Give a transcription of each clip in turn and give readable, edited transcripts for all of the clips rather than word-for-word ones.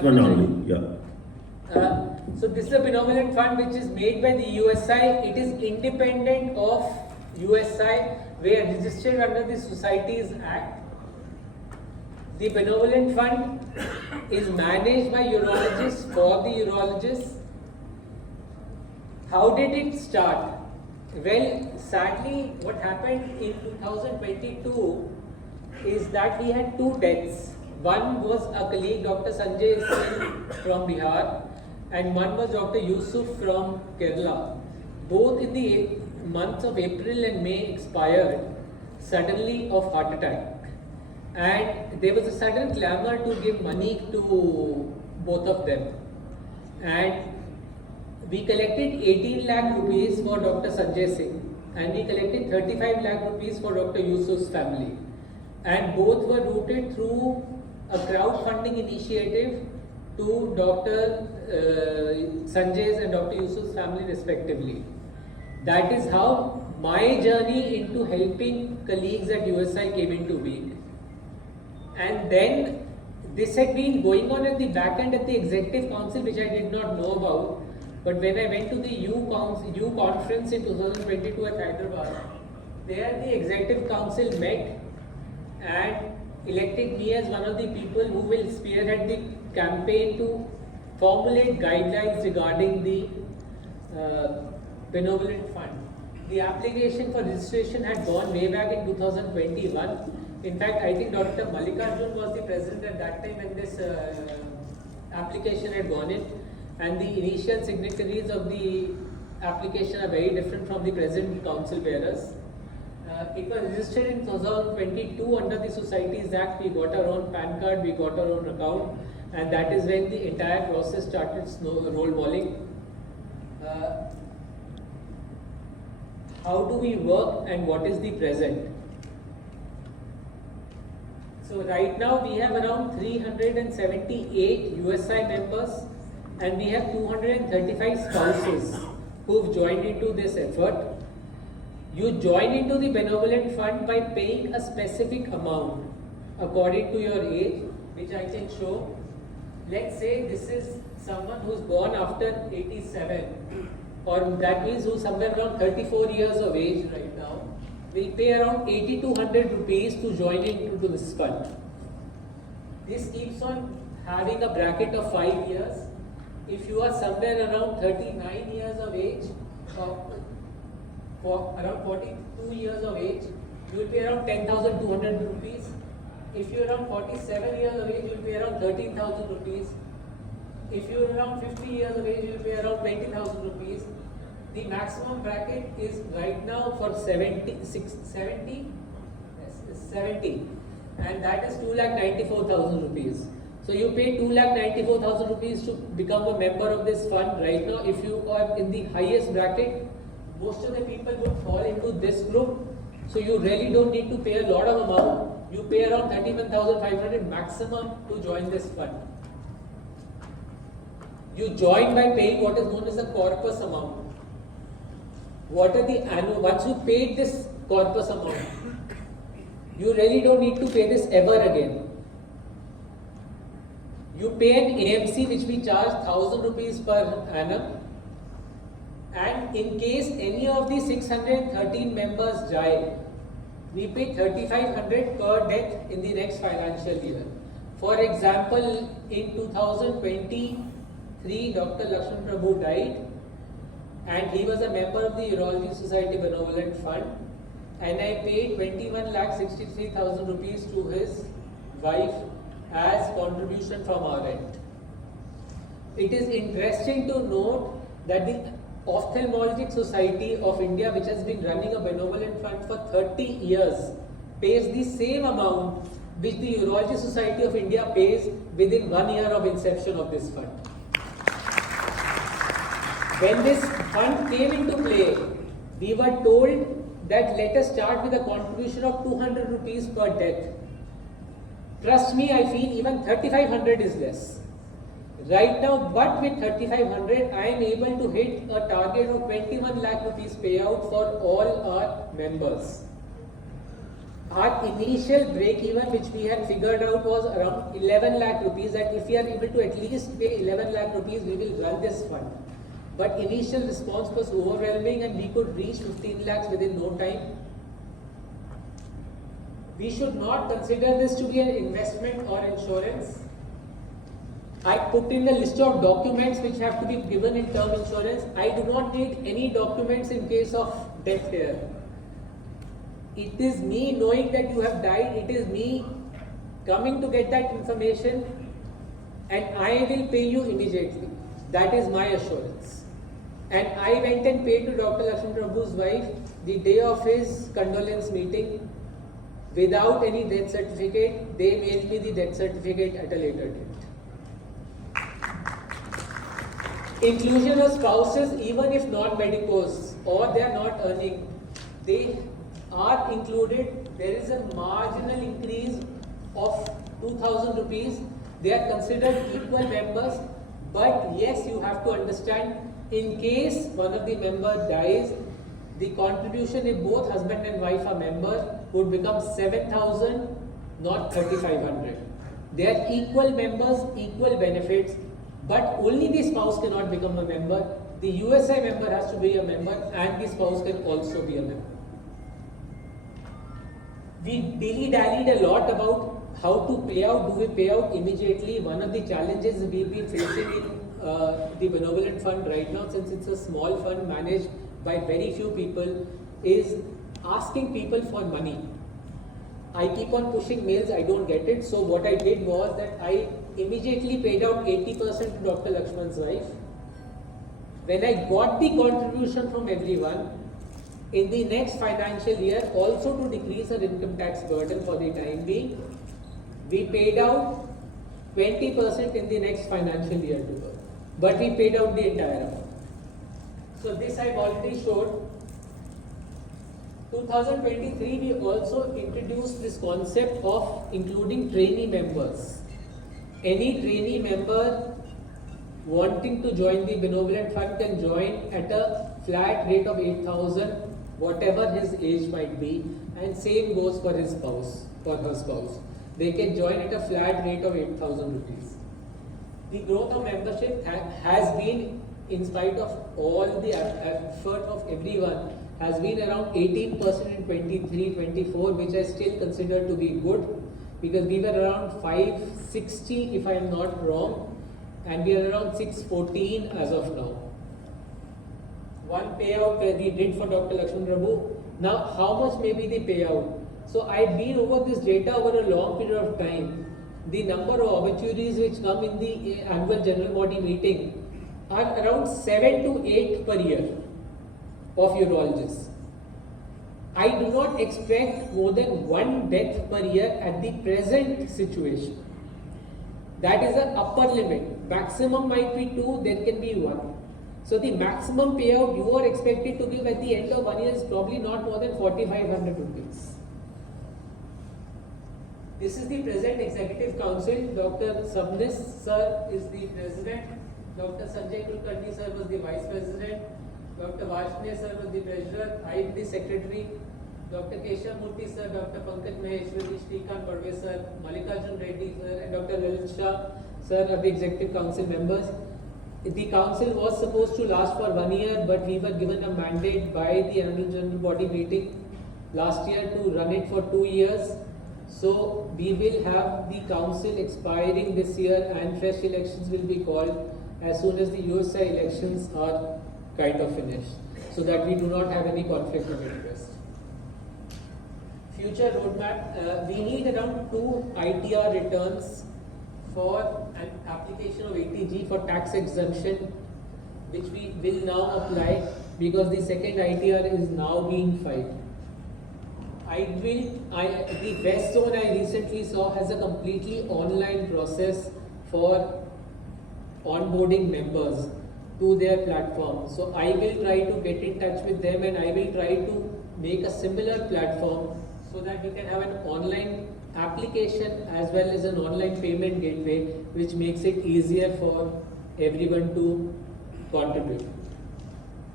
One only, yeah. So this is a benevolent fund which is made by the USI. It is independent of USI. We are registered under the Societies Act. The benevolent fund is managed by urologists for the urologists. How did it start? Well, sadly, what happened in 2022 is that we had two deaths. One was a colleague, Dr. Sanjay Singh from Bihar, and one was Dr. Yusuf from Kerala. Both in the months of April and May expired suddenly of heart attack. And there was a sudden clamor to give money to both of them. And we collected 18 lakh rupees for Dr. Sanjay Singh, and we collected 35 lakh rupees for Dr. Yusuf's family. And both were routed through a crowdfunding initiative to Dr. Sanjay's and Dr. Yusuf's family respectively. That is how my journey into helping colleagues at USI came into being. And then this had been going on at the back end at the Executive Council, which I did not know about. But when I went to the U conference in 2022 at Hyderabad, there the Executive Council met and elected me as one of the people who will spearhead the campaign to formulate guidelines regarding the benevolent fund. The application for registration had gone way back in 2021. In fact, I think Dr. Mallikarjun was the president at that time when this application had gone in, and the initial signatories of the application are very different from the present council bearers. It was registered in 2022 under the Societies Act. We got our own PAN card, we got our own account, and that is when the entire process started rolling. How do we work and what is the present? So right now we have around 378 USI members, and we have 235 spouses who've joined into this effort. You join into the benevolent fund by paying a specific amount according to your age, which I can show. Let's say this is someone who's born after 87, or that means who's somewhere around 34 years of age right now. Will pay around 8,200 rupees to join into this fund. This keeps on having a bracket of 5 years. If you are somewhere around 39 years of age, for around 42 years of age, you will pay around 10,200 rupees. If you are around 47 years of age, you will pay around 13,000 rupees. If you are around 50 years of age, you will pay around 20,000 rupees. The maximum bracket is right now for 70, and that is 2,94,000 rupees. So you pay 2,94,000 rupees to become a member of this fund. Right now, if you are in the highest bracket, most of the people would fall into this group. So you really don't need to pay a lot of amount. You pay around 31,500 maximum to join this fund. You join by paying what is known as a corpus amount. What are the annual? Once you paid this corpus amount, you really don't need to pay this ever again. You pay an AMC which we charge 1,000 rupees per annum. And in case any of the 613 members die, we pay 3,500 per death in the next financial year. For example, in 2023, Dr. Lakshman Prabhu died, and he was a member of the Urology Society Benevolent Fund, and I paid 21,63,000 rupees to his wife as contribution from our end. It is interesting to note that the Ophthalmologic Society of India, which has been running a benevolent fund for 30 years, pays the same amount which the Urology Society of India pays within 1 year of inception of this fund. When this fund came into play, we were told that let us start with a contribution of 200 rupees per death. Trust me, I feel even 3,500 is less. Right now, but with 3,500, I am able to hit a target of 21 lakh rupees payout for all our members. Our initial break even which we had figured out was around 11 lakh rupees, that if we are able to at least pay 11 lakh rupees, we will run this fund. But initial response was overwhelming and we could reach 15 lakhs within no time. We should not consider this to be an investment or insurance. I put in a list of documents which have to be given in term insurance. I do not need any documents in case of death here. It is me knowing that you have died, it is me coming to get that information, and I will pay you immediately. That is my assurance. And I went and paid to Dr. Lakshman Prabhu's wife the day of his condolence meeting without any death certificate. They mailed me the death certificate at a later date. Inclusion of spouses, even if non-medicos or they are not earning, they are included. There is a marginal increase of 2,000 rupees. They are considered equal members, but yes, you have to understand, in case one of the members dies, the contribution if both husband and wife are members would become 7,000, not 3,500. They are equal members, equal benefits, but only the spouse cannot become a member. The USI member has to be a member and the spouse can also be a member. We dilly-dallied a lot about how to pay out. Do we pay out immediately? One of the challenges we've been facing in the Benevolent Fund right now, since it's a small fund managed by very few people, is asking people for money. I keep on pushing mails, I don't get it. So what I did was that I immediately paid out 80% to Dr. Lakshman's wife. When I got the contribution from everyone, in the next financial year, also to decrease our income tax burden for the time being, we paid out 20% in the next financial year to her. But we paid out the entire amount. So this I've already showed. 2023, we also introduced this concept of including trainee members. Any trainee member wanting to join the Benevolent Fund can join at a flat rate of 8,000, whatever his age might be, and same goes for his spouse, for her spouse. They can join at a flat rate of 8,000 rupees. The growth of membership has been, in spite of all the effort of everyone, has been around 18% in 23-24, which I still consider to be good, because we were around 560 if I am not wrong, and we are around 614 as of now. One payout we did for Dr. Lakshman Prabhu. Now, how much may be the payout? So I've been over this data over a long period of time. The number of obituaries which come in the annual general body meeting are around 7 to 8 per year of urologists. I do not expect more than one death per year at the present situation. That is the upper limit. Maximum might be 2, there can be 1. So the maximum payout you are expected to give at the end of 1 year is probably not more than 4,500 rupees. This is the present Executive Council. Dr. Sabnis sir is the President. Dr. Sanjay Kulkarni sir was the Vice President. Dr. Vashne sir was the Treasurer. I am the Secretary. Dr. Keshav Murthy sir, Dr. Pankaj Maheshwari, Shrikant Padve sir, Mallikarjun Reddy sir, and Dr. Lalit Shah sir are the Executive Council members. The council was supposed to last for 1 year, but we were given a mandate by the annual general body meeting last year to run it for 2 years. So we will have the council expiring this year and fresh elections will be called as soon as the USI elections are kind of finished, so that we do not have any conflict of interest. Future roadmap, we need around 2 ITR returns for an application of 80G for tax exemption, which we will now apply because the second ITR is now being filed. The West Zone I recently saw has a completely online process for onboarding members to their platform. So I will try to get in touch with them and I will try to make a similar platform so that we can have an online application as well as an online payment gateway, which makes it easier for everyone to contribute.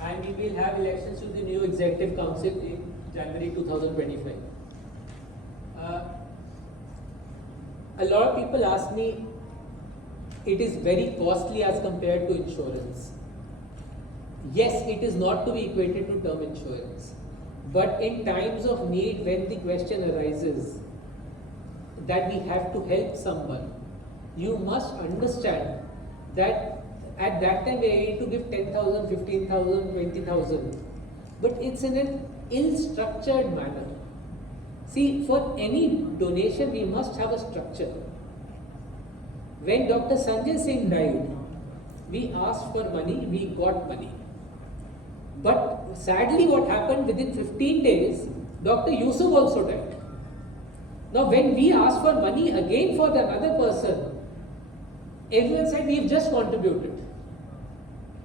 And we will have elections to the new Executive Council in January 2025. Uh, a lot of people ask me, it is very costly as compared to insurance. Yes, it is not to be equated to term insurance. But in times of need, when the question arises that we have to help someone, you must understand that at that time we are ready to give 10,000, 15,000, 20,000. But it's in an ill-structured manner. See, for any donation, we must have a structure. When Dr. Sanjay Singh died, we asked for money, we got money. But sadly, what happened within 15 days, Dr. Yusuf also died. Now, when we asked for money again for the other person, everyone said, we've just contributed.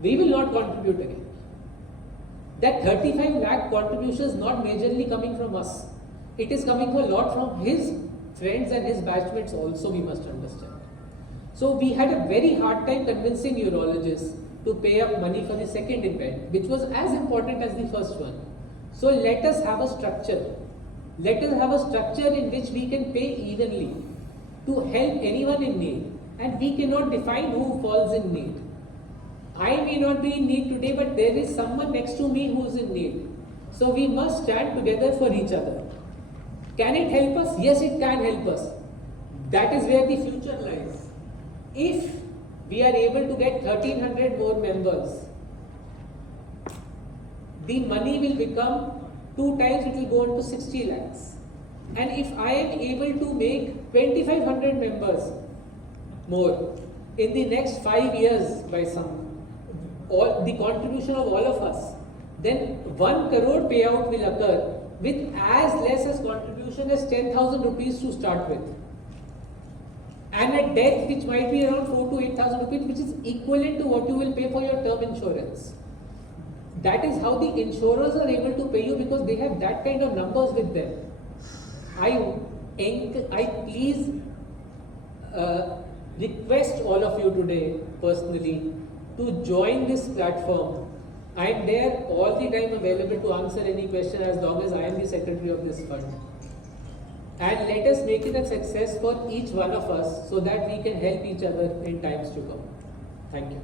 We will not contribute again. That 35 lakh contribution is not majorly coming from us. It is coming a lot from his friends and his batchmates also, we must understand. So we had a very hard time convincing urologists to pay up money for the second event, which was as important as the first one. So let us have a structure. Let us have a structure in which we can pay evenly to help anyone in need. And we cannot define who falls in need. I may not be in need today, but there is someone next to me who is in need. So we must stand together for each other. Can it help us? Yes, it can help us. That is where the future lies. If we are able to get 1,300 more members, the money will become 2 times, it will go on to 60 lakhs. And if I am able to make 2,500 members more in the next 5 years by the contribution of all of us, then 1 crore payout will occur with as less as contribution as 10,000 rupees to start with. And a death which might be around 4 to 8,000 rupees, which is equivalent to what you will pay for your term insurance. That is how the insurers are able to pay you, because they have that kind of numbers with them. I please request all of you today personally to join this platform. I am there all the time available to answer any question as long as I am the secretary of this fund. And let us make it a success for each one of us so that we can help each other in times to come. Thank you.